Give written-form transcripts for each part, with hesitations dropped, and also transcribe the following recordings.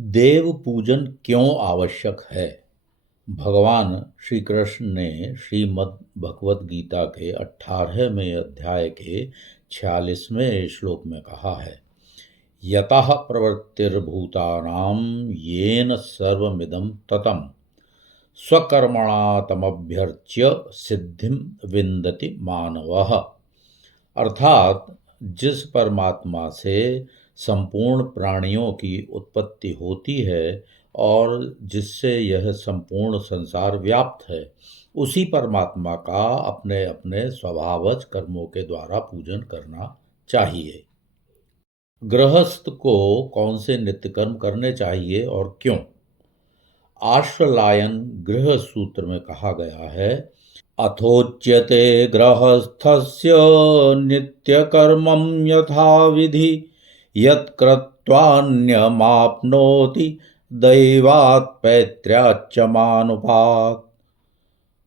देव पूजन क्यों आवश्यक है? भगवान श्री कृष्ण ने श्रीमद् भगवत गीता के 18वें अध्याय के 46वें श्लोक में कहा है, यतः प्रवृत्तिर्भूतानां येन सर्वमिदं ततं स्वकर्मणा तमभ्यर्च्य सिद्धिं विन्दति मानवः। अर्थात जिस परमात्मा से संपूर्ण प्राणियों की उत्पत्ति होती है और जिससे यह संपूर्ण संसार व्याप्त है, उसी परमात्मा का अपने अपने स्वभावज कर्मों के द्वारा पूजन करना चाहिए। गृहस्थ को कौन से नित्य कर्म करने चाहिए और क्यों? आश्वलायन गृह सूत्र में कहा गया है, अथोच्यते गृहस्थस्य नित्यकर्मं यथा विधि यत्कृत्वान्यमाप्नोति दैवात् पैत्र्याच्च मानुभात्।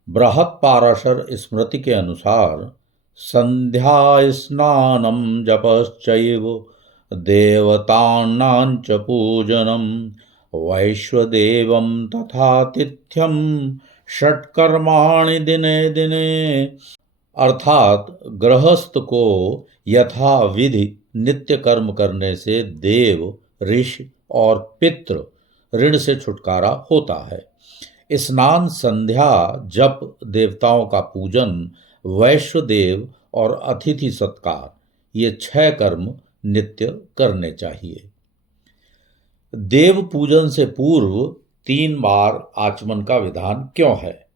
बृहत्पाराशर स्मृति के अनुसार संध्या स्नानं जपश्चैव देवतानां च पूजनं वैश्वदेवं तथातिथ्यं षट्कर्माणि दिने दिने। अर्थात गृहस्थ को यथा विधि नित्य कर्म करने से देव, ऋषि और पितृ ऋण से छुटकारा होता है। स्नान, संध्या, जप, देवताओं का पूजन, वैश्वदेव और अतिथि सत्कार, ये 6 कर्म नित्य करने चाहिए। देव पूजन से पूर्व 3 बार आचमन का विधान क्यों है?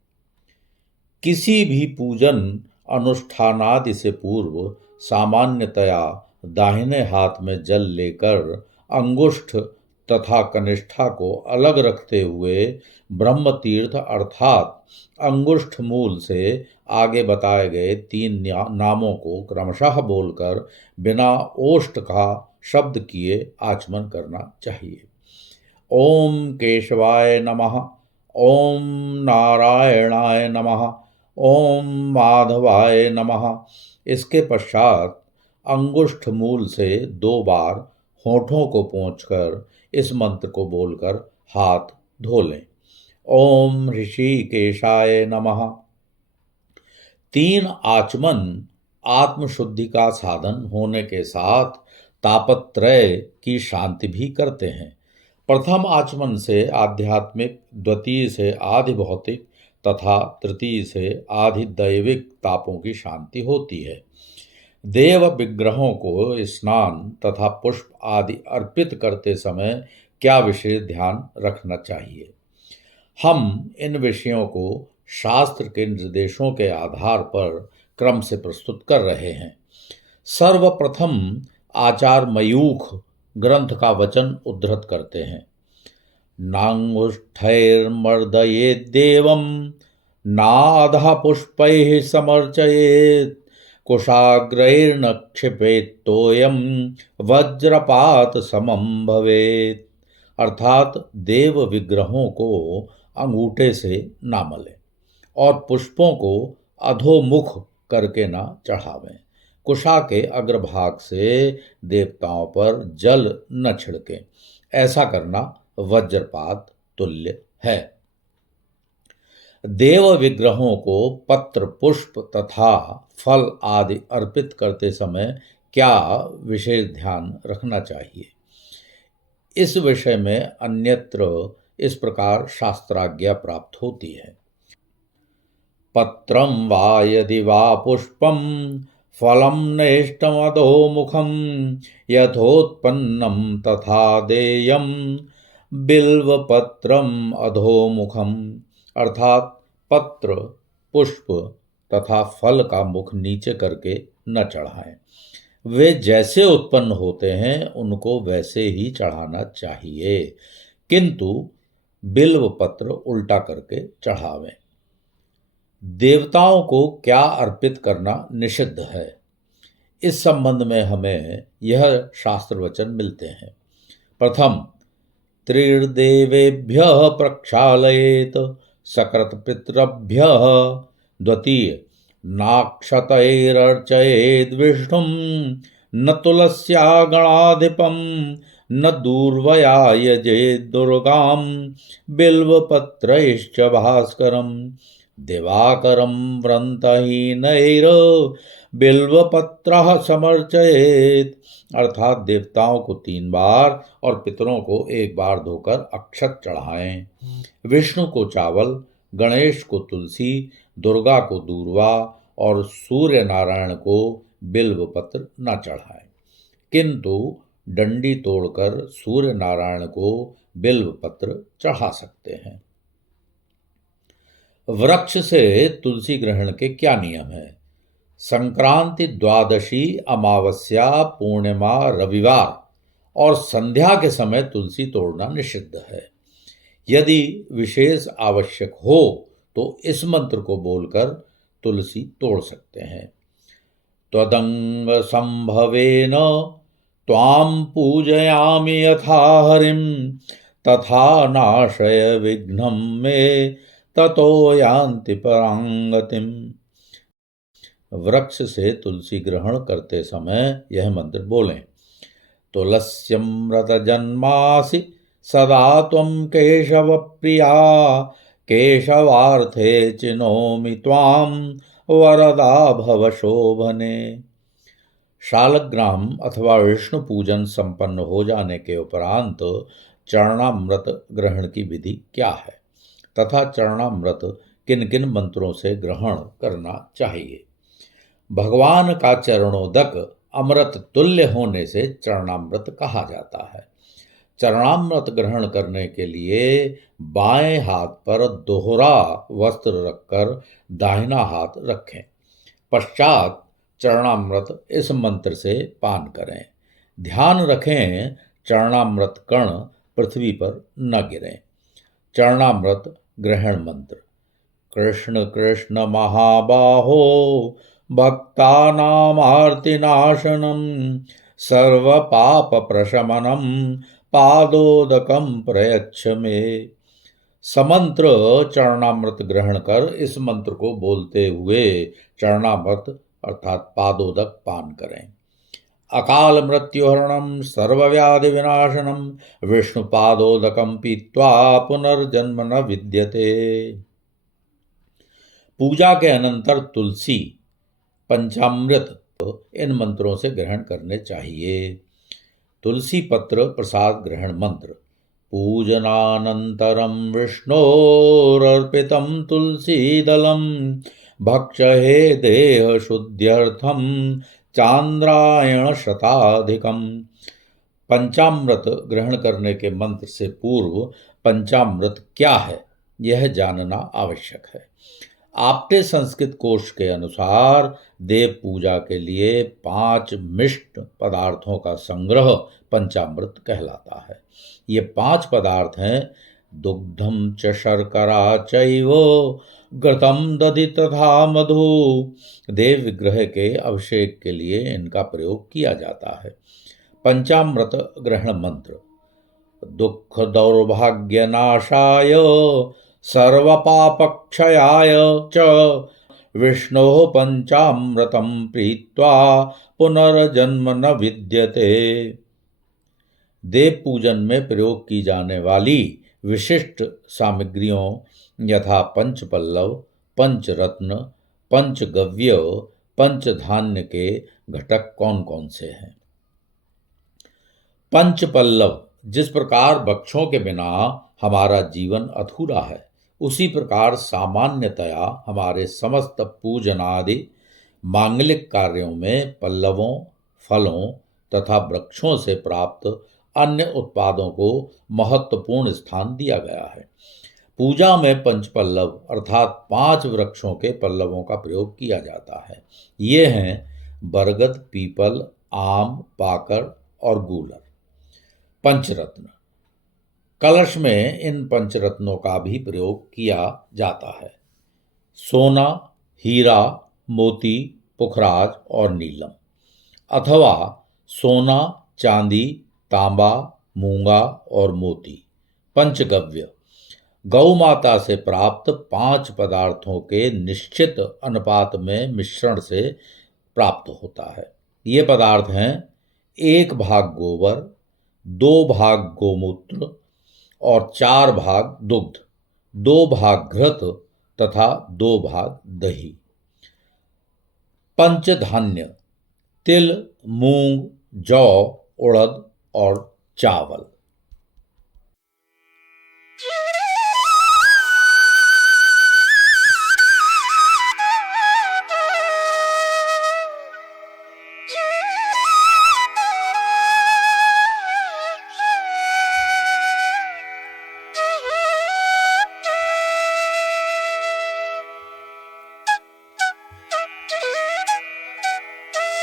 किसी भी पूजन अनुष्ठानादि से पूर्व सामान्यतया दाहिने हाथ में जल लेकर अंगुष्ठ तथा कनिष्ठा को अलग रखते हुए ब्रह्म तीर्थ अर्थात अंगुष्ठ मूल से आगे बताए गए 3 नामों को क्रमशः बोलकर बिना ओष्ठ का शब्द किए आचमन करना चाहिए। ओम केशवाय नमः, ओम नारायणाय नमः, ओम माधवाय नमः। इसके पश्चात अंगुष्ठ मूल से 2 बार होठों को पोंछकर इस मंत्र को बोलकर हाथ धो लें। ओम ऋषिकेशाय नमः। 3 आचमन आत्मशुद्धि का साधन होने के साथ तापत्रय की शांति भी करते हैं। प्रथम आचमन से आध्यात्मिक, द्वितीय से आधि भौतिक तथा तृतीय से आधि दैविक तापों की शांति होती है। देव विग्रहों को स्नान तथा पुष्प आदि अर्पित करते समय क्या विशेष ध्यान रखना चाहिए? हम इन विषयों को शास्त्र के निर्देशों के आधार पर क्रम से प्रस्तुत कर रहे हैं। सर्वप्रथम आचार्य मयूख ग्रंथ का वचन उद्धृत करते हैं, नांगुष्ठैर्मर्दयेद्देवं नाधः पुष्पैः समर्चयेत् कुशाग्रैर्न क्षिपेत्तोयं वज्रपात समं भवेत्। अर्थात देव विग्रहों को अंगूठे से ना मलें और पुष्पों को अधोमुख करके ना चढ़ावें। कुशा के अग्रभाग से देवताओं पर जल न छिड़कें। ऐसा करना वज्रपात तुल्य है। देव विग्रहों को पत्र, पुष्प तथा फल आदि अर्पित करते समय क्या विशेष ध्यान रखना चाहिए? इस विषय में अन्यत्र इस प्रकार शास्त्राज्ञा प्राप्त होती है, पत्रं वा यदि वा पुष्पं फलं नेष्टमधोमुखं यथोत्पन्नं तथा देयं बिल्वपत्रम अधोमुखम। अर्थात पत्र, पुष्प तथा फल का मुख नीचे करके न चढ़ाएं। वे जैसे उत्पन्न होते हैं उनको वैसे ही चढ़ाना चाहिए, किंतु बिल्व पत्र उल्टा करके चढ़ावें। देवताओं को क्या अर्पित करना निषिद्ध है? इस संबंध में हमें यह शास्त्र वचन मिलते हैं। प्रथम, त्रिर्देवेभ्यः प्रक्षालयेत सकृत्पितृभ्यः। द्वितीय, नाक्षतैरर्चयेद् विष्णुं न तुलस्या गणाधिपं न दूर्वया यजेत् दुर्गां बिल्वपत्रैश्च भास्करम् दिवाकरं व्रन्तहीनैर बिल्वपत्रः समर्चयेत्। अर्थात देवताओं को 3 बार और पितरों को 1 बार धोकर अक्षत चढ़ाएं। विष्णु को चावल, गणेश को तुलसी, दुर्गा को दूर्वा और सूर्य नारायण को बिल्वपत्र न चढ़ाएं, किंतु डंडी तोड़कर सूर्य नारायण को बिल्वपत्र चढ़ा सकते हैं। वृक्ष से तुलसी ग्रहण के क्या नियम है? संक्रांति, द्वादशी, अमावस्या, पूर्णिमा, रविवार और संध्या के समय तुलसी तोड़ना निषिद्ध है। यदि विशेष आवश्यक हो तो इस मंत्र को बोलकर तुलसी तोड़ सकते हैं। त्वदंग संभवेन त्वां पूजयामि यथा हरिं तथा नाशय विघ्नं मे ततो यान्ति परांगतिम। वृक्ष से तुलसी ग्रहण करते समय यह मंत्र बोलें। तुलस्यमृत जन्मासि सदा त्वं केशव प्रिया केशवार्थे चिनोमि त्वां वरदा भव शोभने। शालग्राम अथवा विष्णु पूजन संपन्न हो जाने के उपरांत चरणामृत ग्रहण की विधि क्या है तथा चरणामृत किन किन मंत्रों से ग्रहण करना चाहिए? भगवान का चरणोदक अमृत तुल्य होने से चरणामृत कहा जाता है। चरणामृत ग्रहण करने के लिए बाएं हाथ पर दोहरा वस्त्र रखकर दाहिना हाथ रखें। पश्चात चरणामृत इस मंत्र से पान करें। ध्यान रखें चरणामृत कण पृथ्वी पर न गिरें। चरणामृत ग्रहण मंत्र। कृष्ण कृष्ण महाबाहो भक्तानामार्तिनाशनं सर्वपापप्रशमनं पादोदकं प्रयच्छ मे। समंत्र चरणामृत ग्रहण कर इस मंत्र को बोलते हुए चरणामृत अर्थात पादोदक पान करें। अकाल मृत्युहरणं सर्वव्याधि विनाशनं विष्णुपादोदकं पीत्वा पुनर्जन्म न विद्यते। पूजा के अनंतर तुलसी, पंचामृत इन मंत्रों से ग्रहण करने चाहिए। तुलसी पत्र प्रसाद ग्रहण मंत्र। पूजनानंतरं विष्णोरर्पितं तुलसीदलं भक्षहे देह शुद्ध्यर्थं चांद्रायण शताधिकम। पंचामृत ग्रहण करने के मंत्र से पूर्व पंचामृत क्या है यह जानना आवश्यक है। आपटे संस्कृत कोश के अनुसार देव पूजा के लिए 5 मिष्ट पदार्थों का संग्रह पंचामृत कहलाता है। ये 5 पदार्थ हैं दुग्धम च शर्करा चैव घृतम दधि तथा मधु। देव विग्रह के अभिषेक के लिए इनका प्रयोग किया जाता है। पंचामृत ग्रहण मंत्र। दुख दौर्भाग्य नाशाय सर्वपापक्षयाय च विष्णोः पंचामृतं प्रीत्वा पुनर्जन्म न विद्यते। देव पूजन में प्रयोग की जाने वाली विशिष्ट सामग्रियों यथा पंचपल्लव, पंचरत्न, पंचगव्य, पंचधान्य के घटक कौन कौन से हैं? पंचपल्लव। जिस प्रकार वृक्षों के बिना हमारा जीवन अधूरा है, उसी प्रकार सामान्यतया हमारे समस्त पूजनादि मांगलिक कार्यों में पल्लवों, फलों तथा वृक्षों से प्राप्त अन्य उत्पादों को महत्वपूर्ण स्थान दिया गया है। पूजा में पंचपल्लव अर्थात 5 वृक्षों के पल्लवों का प्रयोग किया जाता है। ये हैं बरगद, पीपल, आम, पाकड़ और गूलर। पंचरत्न। कलश में इन पंचरत्नों का भी प्रयोग किया जाता है। सोना, हीरा, मोती, पुखराज और नीलम, अथवा सोना, चांदी, तांबा, मूंगा और मोती। पंचगव्य। गौ माता से प्राप्त 5 पदार्थों के निश्चित अनुपात में मिश्रण से प्राप्त होता है। ये पदार्थ हैं 1 भाग गोबर, 2 भाग गोमूत्र और 4 भाग दुग्ध, 2 भाग घृत तथा 2 भाग दही। पंचधान्य तिल, मूंग, जौ, उड़द और चावल।